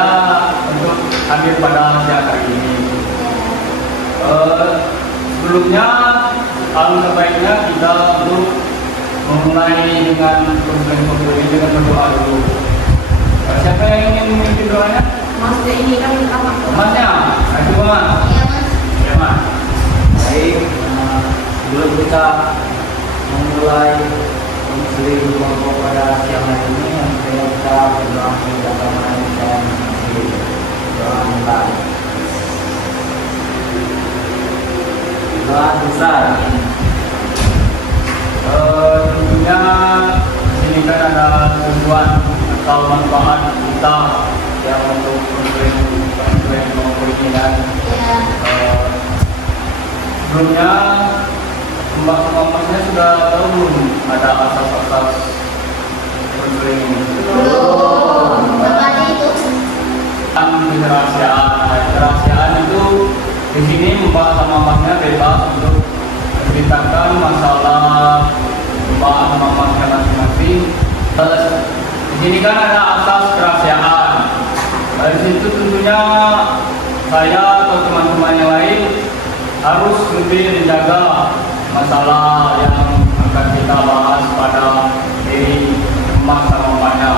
saya untuk hadir pada siang hari ini. Sebelumnya, alangkah baiknya kita untuk memulai dengan pembeli dengan berdoa dulu. Siapa yang ingin memimpin doanya? Mas ini kan apa? Masnya, ayo Mas. Iya Mas. Ya Mas. Baik, sebelum kita memulai konsili kelompok pada siang hari ini, yang kita berdoa bersama dan doa besar. Doa besar. Tentunya sini kan ada tujuan atau manfaat kita yang untuk konsulen kelompok ini kan. Iya. Sebelumnya Mbak-mbaknya sudah tahu belum ada asas-asas konseling ini? Belum. Apa itu? Kerahasiaan itu di sini Mbak sama Mbaknya bebas untuk menceritakan masalah Mbak sama Mbaknya masing-masing. Di sini kan ada asas kerahasiaan. Dari situ tentunya saya atau teman-teman yang lain harus lebih menjaga masalah yang akan kita bahas pada diri Mbak sama Mbaknya.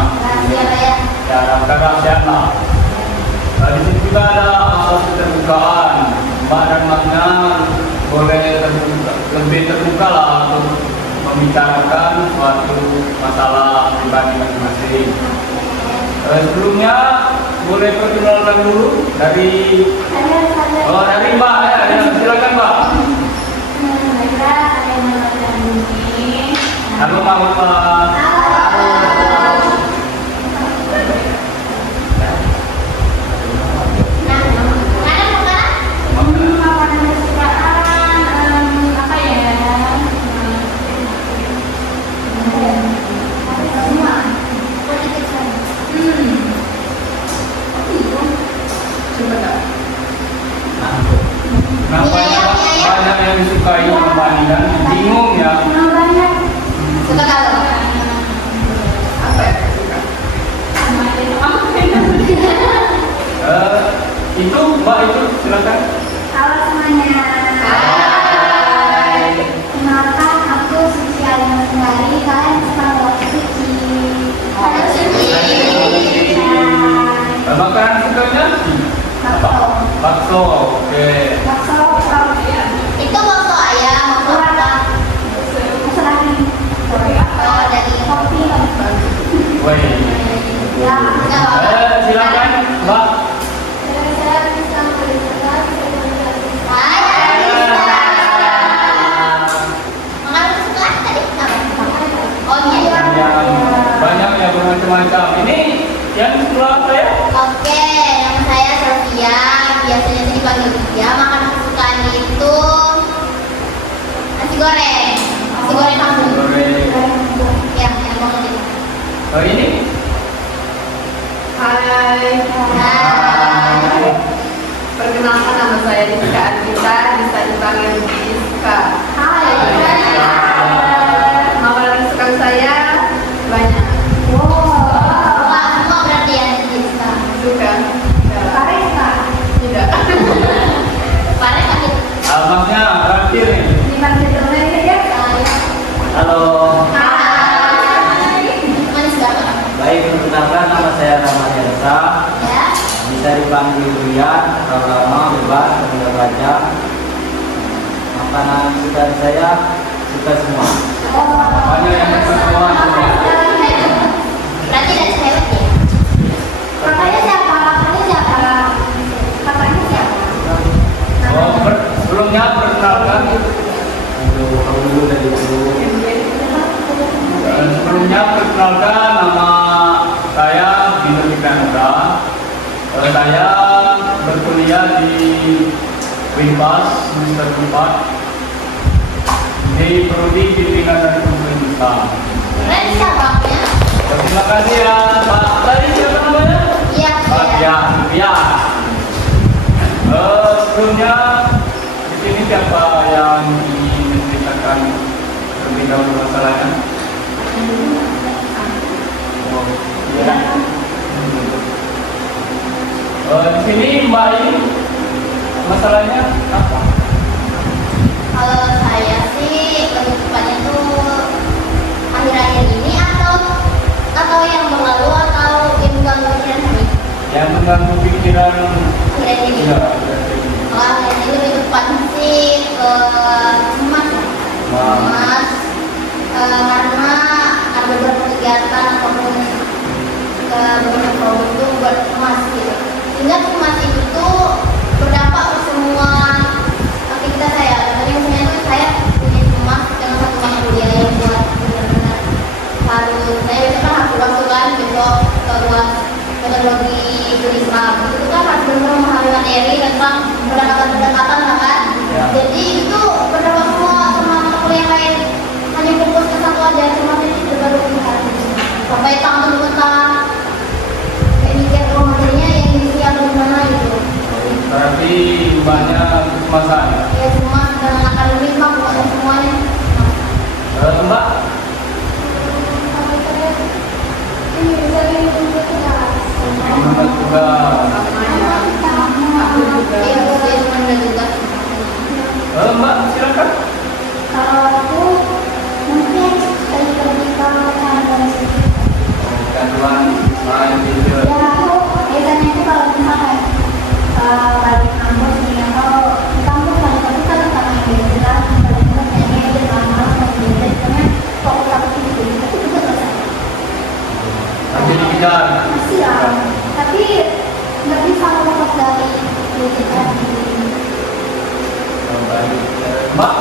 Ya, kerahasiaan lah. Di situ juga ada asas keterbukaan. Mbak dan Mbaknya boleh lebih terbuka lah untuk membicarakan suatu masalah pribadi masing-masing. Sebelumnya boleh perkenalan dulu dari Mbak ya, silakan Mbak. Halo Mbak. Banyak yang disukai pembandingan, bingung ya. Suka kalau apa ya? Itu Mbak itu silakan. Halo semuanya. Hai. Kenalkan aku Suci Alimasari. Kalian suka bakso suci. Makanan sukanya apa? Bakso. Oke. Bakso Itu bakso ayam, bakso apa? bakso lagi. Oh, dari Kopi. Woi. Ya. Silakan Mbak. Saya bisa berbicara. Hai, makanan kesukaan tadi apa? Oh iya. Banyak yang bermacam-macam. Ini yang sebelah saya. Oke, nama saya Sofia. Biasanya tuh dipanggil Dia. Makanan kesukaan itu nasi goreng. Nasi goreng kampung. Ya, yang mau itu. Ini. Hai, Hai. perkenalkan nama saya Rizka Ardita, bisa dipanggil Rizka. Hai. Makanan kesukaan saya banyak. Wah, semua berarti ya bisa. Suka. Tidak. Parah kan itu? Alamatnya terakhir nih. Halo, Hai. Manis banget. baik, perkenalkan nama saya Rama Hersa. Ya. Bisa dipanggil Rian, kalau lama bebas, tidak baca. Makanan suka saya suka semua. Banyak yang bersemua. Berarti dari cewek ya? Kakaknya siapa? Sebelumnya perkenalkan. Kalau dulu dari dulu. Sebelumnya perkenalkan nama saya Bino Fikranura. Saya berkuliah di Winbas semester 4 di Prodi Bimbingan dan Pemerintah. Keren siapa ya? Terima kasih ya Pak. Tadi siapa namanya? Iya. Pak ya. Sebelumnya di sini siapa yang ingin menceritakan terlebih dahulu masalahnya? Oh, ya. Mbak ini masalahnya apa? Kalau saya sih lebih tepatnya tuh akhir-akhir ini atau yang berlalu atau yang mengganggu pikiran kami. Yang mengganggu pikiran Akhir-akhir ini. ya. Kalau akhir ini lebih tepatnya sih ke cemas ya. Cemas karena ada beberapa kegiatan ataupun beberapa problem itu buat cemas gitu. Sehingga cemas itu tuh berdampak ke semua aktivitas saya. Tadi misalnya tuh saya punya cemas dengan satu mata kuliah yang buat benar-benar harus saya biasanya kan harus waktu kan besok ke ruang metodologi Islam itu kan harus benar-benar memahami materi tentang pendekatan-pendekatan lah kan. Ya. Jadi itu berdampak semua sama mata kuliah lain. Hanya fokus ke satu aja, cuma ini terbaru sampai tangan mentah kayak mikir materinya yang diisi atau gimana gitu. Berarti banyak kecemasan. Ya cuma dengan akademik mah pokoknya semuanya. Mbak, gimana tugas? Iya, saya cuma ada juga. Mbak, silakan. Kalau aku mungkin lebih ke Kecanduan main video. ya aku biasanya itu kalau misalkan balik kampus nih atau di kampus kan tapi kalau sama yang jelas balik kampus kayaknya itu lama kemudian karena fokus aku sih gitu itu juga selesai Masih dikejar. masih lah tapi nggak bisa fokus dari basic tadi. Baik. Mbak,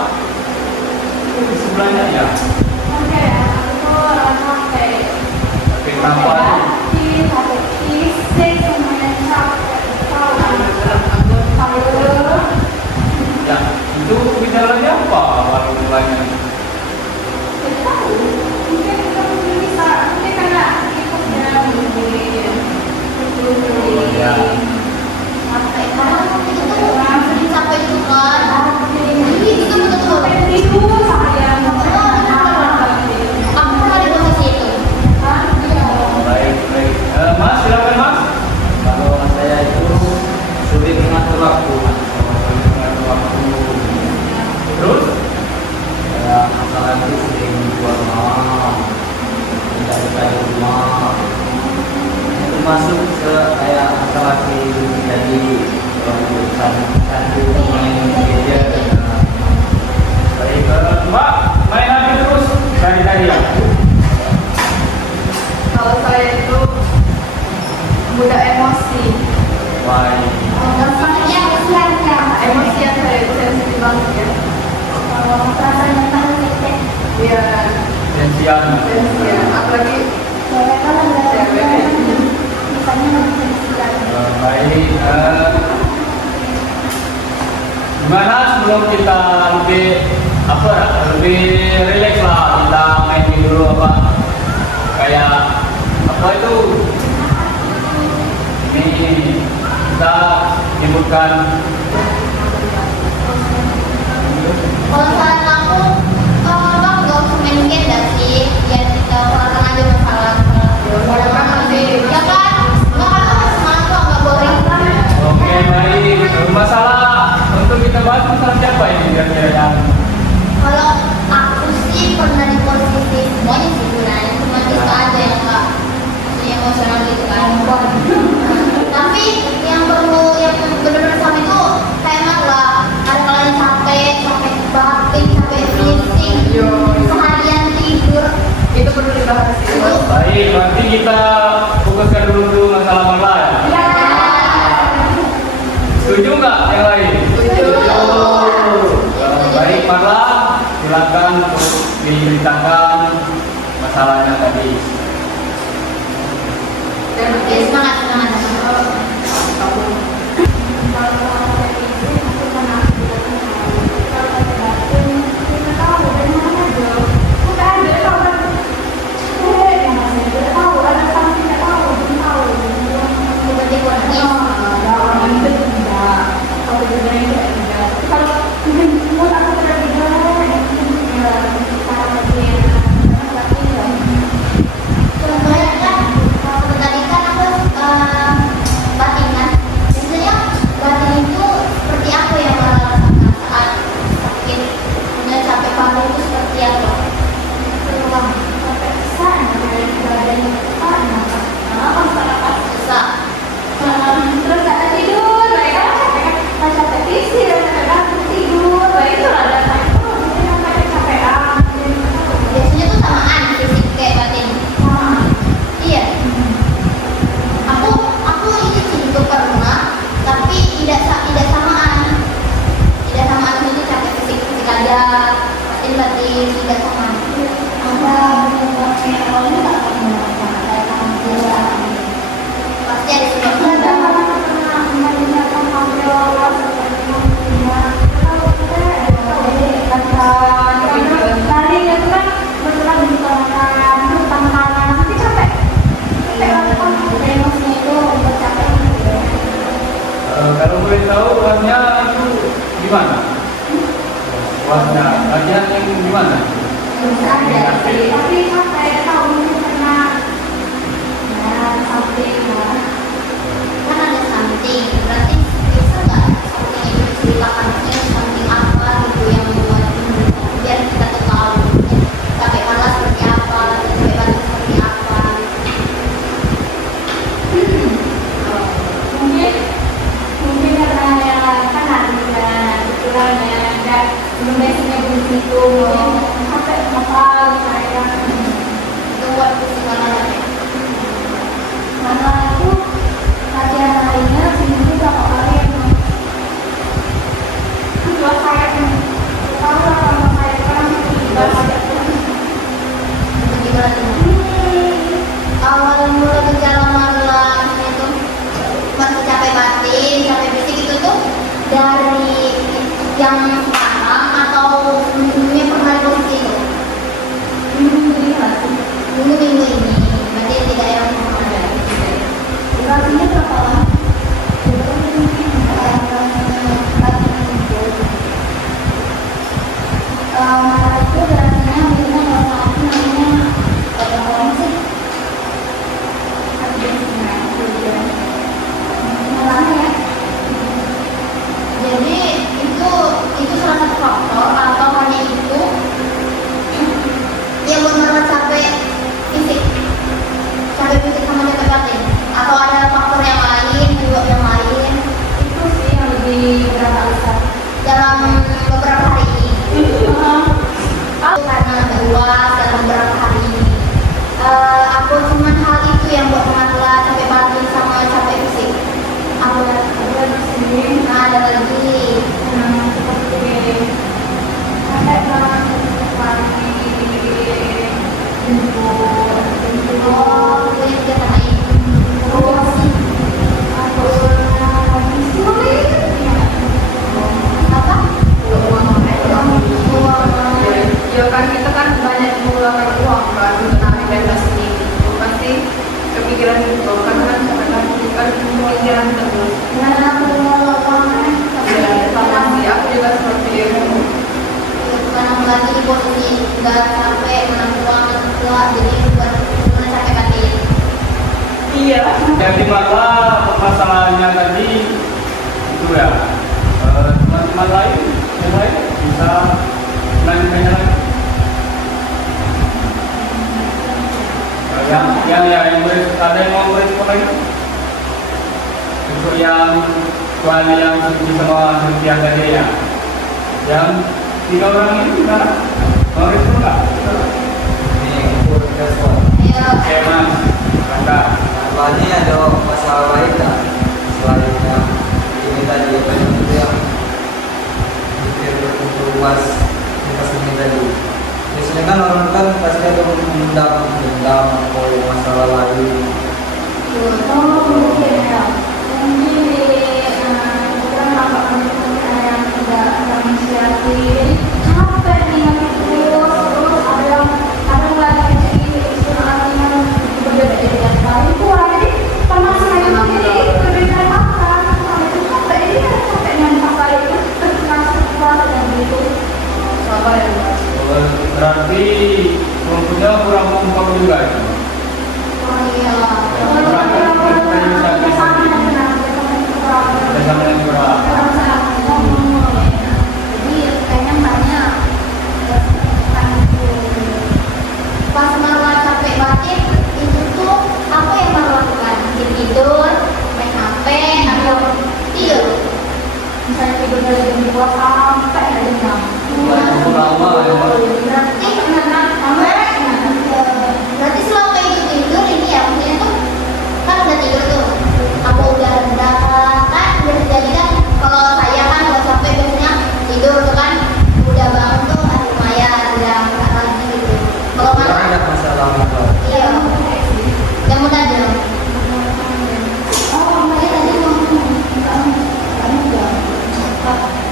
di sebelahnya ya. Oke, aku sampai Oke, kenapa? Ya, itu gejalanya apa? Baru mulainya. Ya. Sampai kan itu tuh sering sampai itu kan. Jadi itu betul-betul. Aku pernah di posisi itu. Baik, baik. Mas, silakan Mas. Kalau saya itu sulit mengatur waktu, mengatur waktu. Terus? Ya, masalah itu sering keluar malam, tidak bisa di rumah. Itu masuk ke kayak masalah jadi urusan candu main gadget. Baik, Mbak, main aja terus dari tadi ya. kalau saya itu mudah emosi. Baik. Maksudnya Emosian saya itu sensitif banget ya. Perasaan yang paling kecil Iya, Tensian. sensitif. Apalagi cewek kalau nggak misalnya lebih sensitif. Baik. Gimana sebelum kita lebih rileks lah, kita main game dulu apa? Kayak apa itu? Ini kita sebutkan. kalau saran aku, bang gak usah main game dah sih, biar kita keluarkan aja masalah. ya kan nanti Ya kan? Nggak kan semangat kok, nggak boring. Oke, baik. Masalah untuk kita bahas masalah siapa ini kira-kira yang Kalau aku sih pernah di posisi semuanya sih sebenarnya, cuma kita aja yang nggak maksudnya emosional gitu kan. Tapi yang benar-benar sampai itu kayak malah ada kalian capek batin, capek fisik, seharian tidur. itu perlu dibahas sih. Itu baik? Berarti kita fokuskan dulu masalah Marla ya. ya. Setuju nggak yang lain? Setuju. Baik Marla, silakan untuk diceritakan masalahnya tadi. Ya, semangat. Tahu, ada sanksi, tahu, belum tahu. pikiran terus. Dengan aku mau uangnya, Ya, sama sih, aku juga seperti itu. Bukan aku lagi di posisi nggak sampai menang uang tua, jadi bukan capek batin. Iya. Jadi malah masalahnya tadi itu ya teman-teman lain yang lain bisa melanjutkannya lagi. Yang ada yang mau merespon lagi untuk yang kecuali yang setuju sama Cynthia tadi ya, yang 3 orang ini kita mau respon nggak? Ini untuk respon. Ayo. Oke mas, Kakak. Ini ada masalah lain tak? Selain yang ini tadi banyak itu yang pikir untuk luas ini tadi. Biasanya kan orang kan pasti ada mendam atau masalah lain. oh mungkin ya, mungkin di program apa yang tidak menginisiasi, capek nih terus ada yang lagi isu yang berbeda dengan kali itu jadi sama saya ini berbeda apa, itu capek ini capek dengan apa itu terkasih kuat dan gitu. Sabar ya, Mbak. Berarti kelompoknya kurang kompak juga ya? Oh iya. Bersama yang kurang. Pas Marwa capek batin, itu tuh apa yang Marwa lakukan? Mungkin tidur, main HP, atau tidur. Misalnya tidur dari jam 2 sampai hari 6. Lama ya, Mbak. Berarti selama itu tidur ini ya, maksudnya tuh kan udah tidur tuh, apa udah rendah kan udah terjadi kan? Kalau saya kan kalau sampai biasanya tidur tuh kan udah bangun tuh lumayan udah nggak lagi gitu. Kalau Karena mana? ada masalah apa? Iya, yang mau tanya. Oh, Maya tadi mau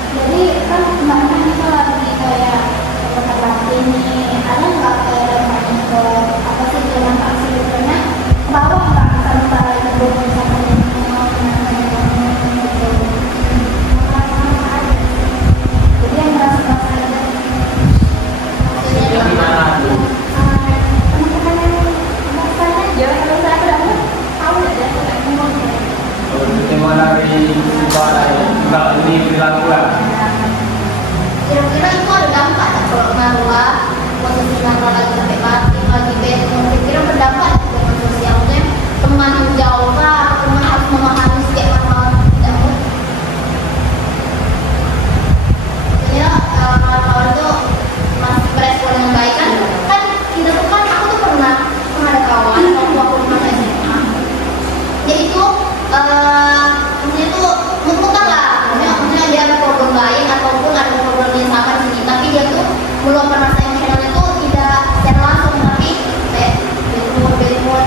jadi kan kemarin kita lagi kayak kata ini ada nggak kayak ke apa sih jalan aksi sebenarnya bawah nggak antara itu sama jadi yang merasa masalah Gimana tuh? teman-teman yang masalahnya jangan kalau saya berapa tahu aja kayak ngomong Bagaimana dari ibadah enggak ini perilaku ya? Kira-kira itu ada dampak tak kalau Marwa posisi Marwa lagi sampai mati lagi bed, kira-kira berdampak ke teman sosialnya, teman jauh kah, teman harus memahami setiap hal tidak mau. Maksudnya kawan-kawan tuh masih berespon dengan baik kan? Kan kita tuh kan aku tuh pernah ada kawan waktu aku di masa SMA, dia itu maksudnya tuh muntah lah, maksudnya dia ada problem lain ataupun ada problem yang sama di sini, tapi dia tuh meluapkan rasa emosionalnya tuh tidak secara langsung, tapi kayak berumur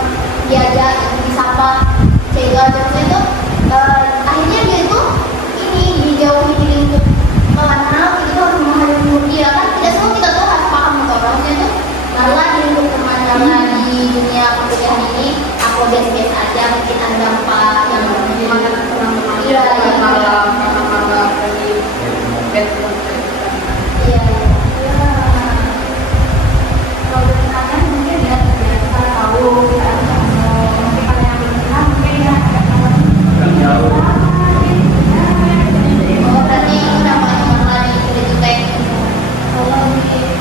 diajak disapa sehingga maksudnya tuh akhirnya dia tuh ini dijauhi di lingkup karena kita tuh harus memahami umur dia kan tidak semua kita tuh harus paham atau orangnya tuh karena di lingkup teman karena di dunia perkuliahan ini aku biasa-biasa aja mungkin ada dampak yang Gimana teman-teman? Iya, Karena iya. malam, karena malam lagi bed. iya. kalau dari kalian mungkin ya terbiasa tahu kita harus ngomong mungkin kalau yang belum pernah mungkin ya agak kawan Yang jauh. Oh berarti itu dampaknya Marwa nih sudah jutek. kalau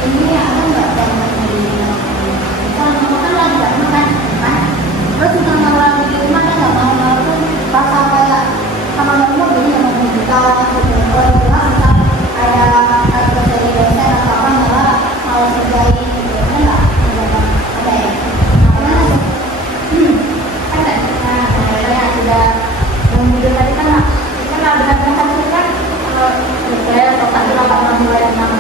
ini ya kan nggak sama di kalau mau kan lagi nggak makan kan terus kita mau lagi di rumah kan nggak mau tuh rasa kayak sama mau jadi nggak mau kita gitu kalau di rumah misal ada dari dosen atau apa malah malah kerjain gitu kan nggak ada ya karena ada nah sudah yang video tadi kan ada benar-benar kan kalau saya atau tak ada orang mulai tentang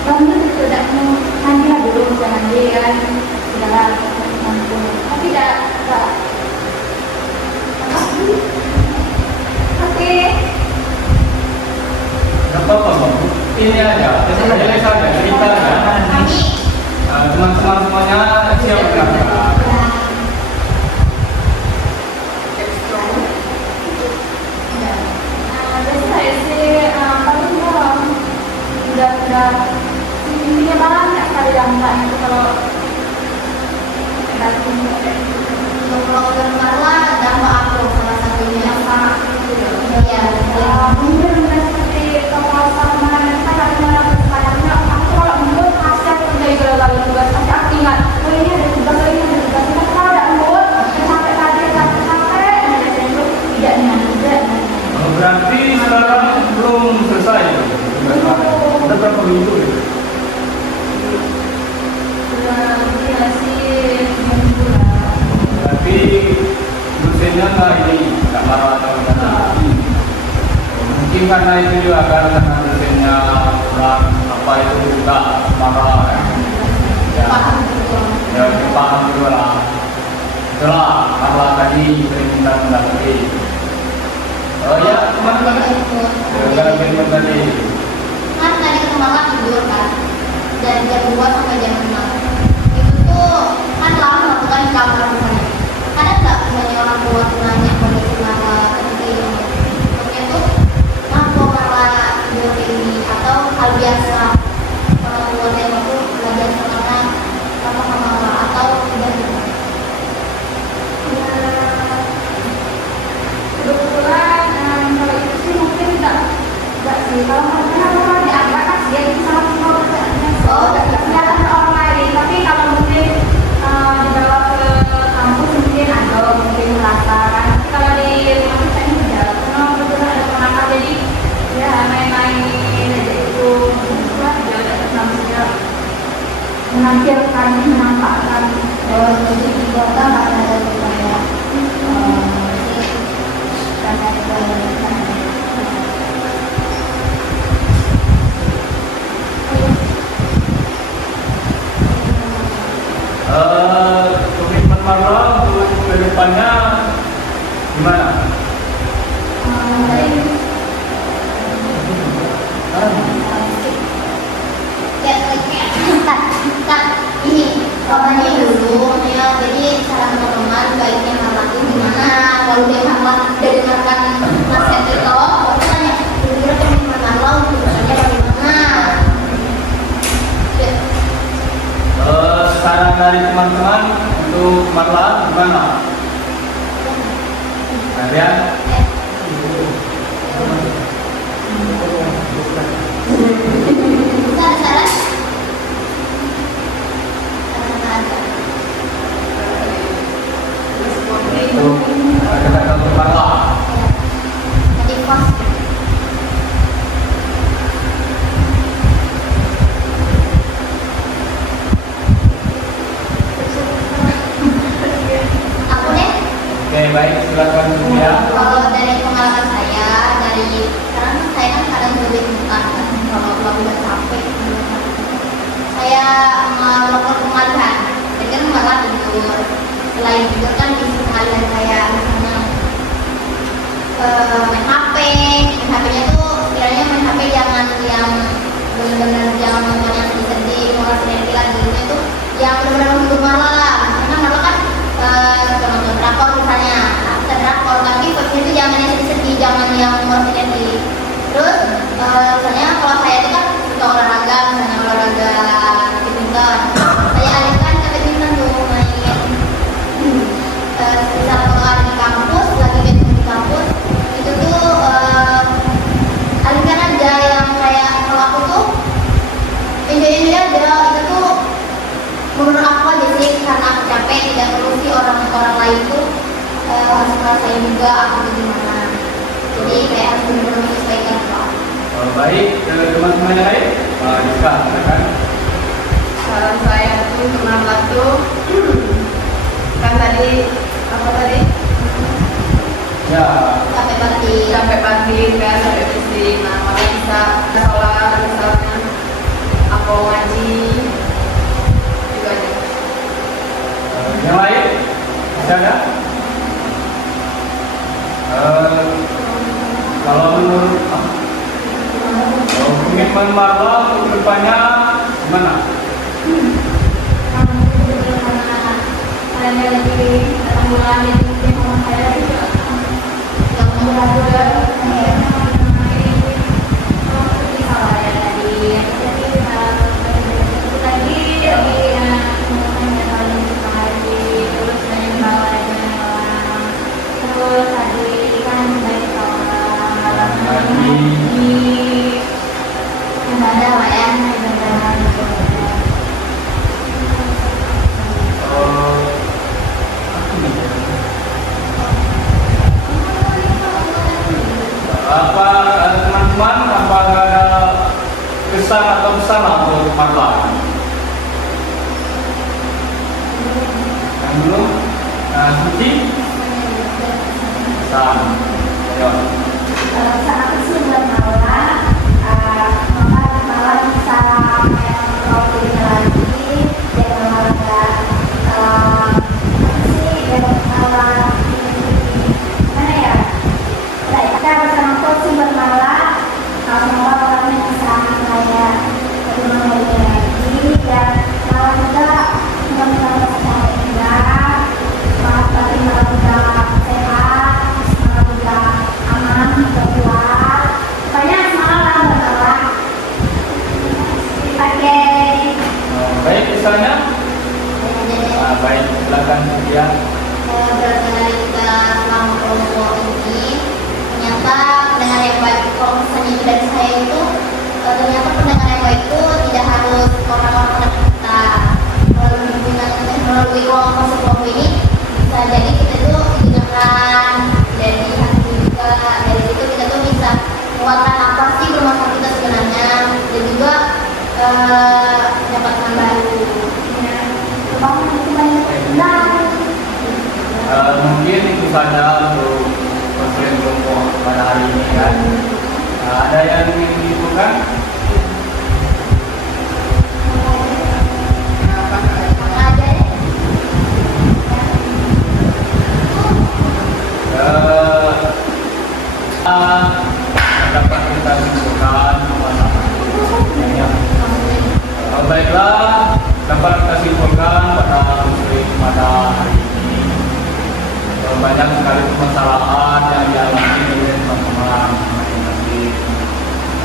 bangun tidak mau mandi lah dulu bisa mandi kan tidaklah mampu tapi tidak oke Gak apa-apa Bang. Ini aja, jadi saja cerita ya. Kami Teman-teman semuanya siap berangkat. dosennya nggak marah atau gimana. Mungkin karena itu juga karena dosennya kurang apa itu nggak marah ya. Ya paham juga lah. Itulah karena tadi permintaan pendapat. Oh ya teman-teman. Gara-gara itu tadi. Kan tadi kemarin tidur kan dari jam 2 sampai jam 6 itu tuh kan lama tuh kan di kamar misalnya kadang nggak misalnya orang tua tuh nanya kondisi Marla ketika ini maksudnya tuh kenapa Marla tidur ini atau hal biasa orang tua saya waktu belajar sama Marla atau tidak gitu. Kebetulan kalau itu sih mungkin enggak sih. Kalau karena dianggap kasihan itu sangat semua kerjaannya. Oh, Nggak kelihatan ke orang lain. Tapi kalau mungkin dibawa ke kampus mungkin ada mungkin merasa kan. Tapi kalau di rumah kita ini udah karena kebetulan ada perangkat jadi ya main-main aja itu lah dia udah manusia menampilkan menampakkan Jadi juga kan ada supaya Komitmen Marla untuk kedepannya gimana? ini katanya dulu ya jadi saran teman-teman baiknya Marla itu gimana kalau dia Marla udah dengarkan nasihat itu baru tanya kira-kira komitmen Marla untuk misalnya bagaimana ya. Saran dari teman-teman untuk Marla gimana? Kalian? Bisa ada saran? Kata-kata untuk Marla. Jadi pas aku deh Oke baik silakan ya. kalau dari pengalaman saya dari sekarang saya kan kadang lebih bukan kalau udah capek saya melakukan pengalihan jadi kan malah tidur selain tidur kan isi pengalihan saya misalnya main HP-nya tuh kiranya main HP jangan yang benar-benar jangan nonton yang sedih malah sendiri lagi itu yang benar-benar menghibur malah lah karena malah kan suka nonton drakor misalnya after drakor tapi fokusnya itu jangan yang sedih-sedih jangan yang sedih terus misalnya kalau saya itu kan suka olahraga misalnya olahraga badminton saya alihkan ke badminton tuh main misal kalau ada di kampus lagi badminton di kampus itu tuh alihkan aja yang kayak kalau aku tuh enjoy aja itu tuh menurut aku aja sih karena aku capek tidak perlu sih orang lain tuh harus ngerasain juga aku tuh gimana jadi kayak harus benar-benar menyesuaikan kok. Baik teman-teman yang lain, Rizka silakan. Saran saya itu untuk Marla tuh kan tadi apa tadi Ya. Capek batin kan sampai fisik. Nah Marla bisa sholat misalnya aku ngaji itu aja. Yang lain bisa nggak? Kalau menurut komitmen Marla untuk kedepannya gimana? Karena lagi datang bulan itu mungkin sama saya juga yang murah-murah Apa teman-teman apa ada kesan atau pesan untuk Marla? Yang belum, Suci pesan. Ayo. Kalau saat itu buat malah, malah bisa mau beli lagi, dan malah nggak sih, dan malah mana ya? Kita bersama coach buat malah, kalau semua orangnya bisa kayak ketemu lagi, dan malah juga nggak bisa bersama enggak, malah tapi malah juga sehat, malah juga aman, juga kuat. Pokoknya semangat lah buat malah. Oke. Baik, misalnya. Baik, silakan ya. Berdasarkan kita selama promo ini, ternyata pendengar yang baik, kalau misalnya itu dari saya itu, ternyata pendengar yang baik itu tidak harus orang-orang anak kita. Melalui kelompok sekelompok ini, bisa jadi kita itu didengarkan dari hati juga. Dari situ kita tuh bisa menguatkan apa sih bermasalah kita sebenarnya, dan juga dapat teman baru. Bangun itu banyak benar. Mungkin itu saja untuk konseling kelompok pada hari ini kan. Ada yang ingin dibutuhkan? Ada ya? Dapat kita simpulkan masalah. Ya. Baiklah, dapat kita simpulkan pada konseling pada hari ini. Banyak sekali permasalahan yang dialami oleh teman-teman.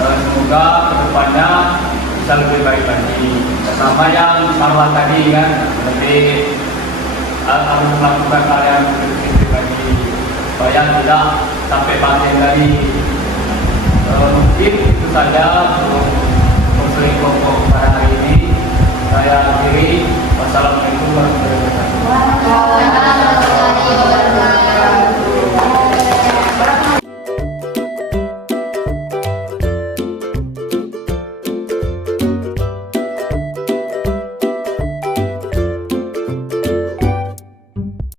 Semoga kedepannya bisa lebih baik lagi. Sama yang Marwan tadi kan, lebih harus melakukan hal yang lebih positif lagi supaya tidak sampai paten tadi. Mungkin itu saja untuk konseling kelompok pada hari ini. Saya akhiri. Wassalamualaikum warahmatullahi wabarakatuh.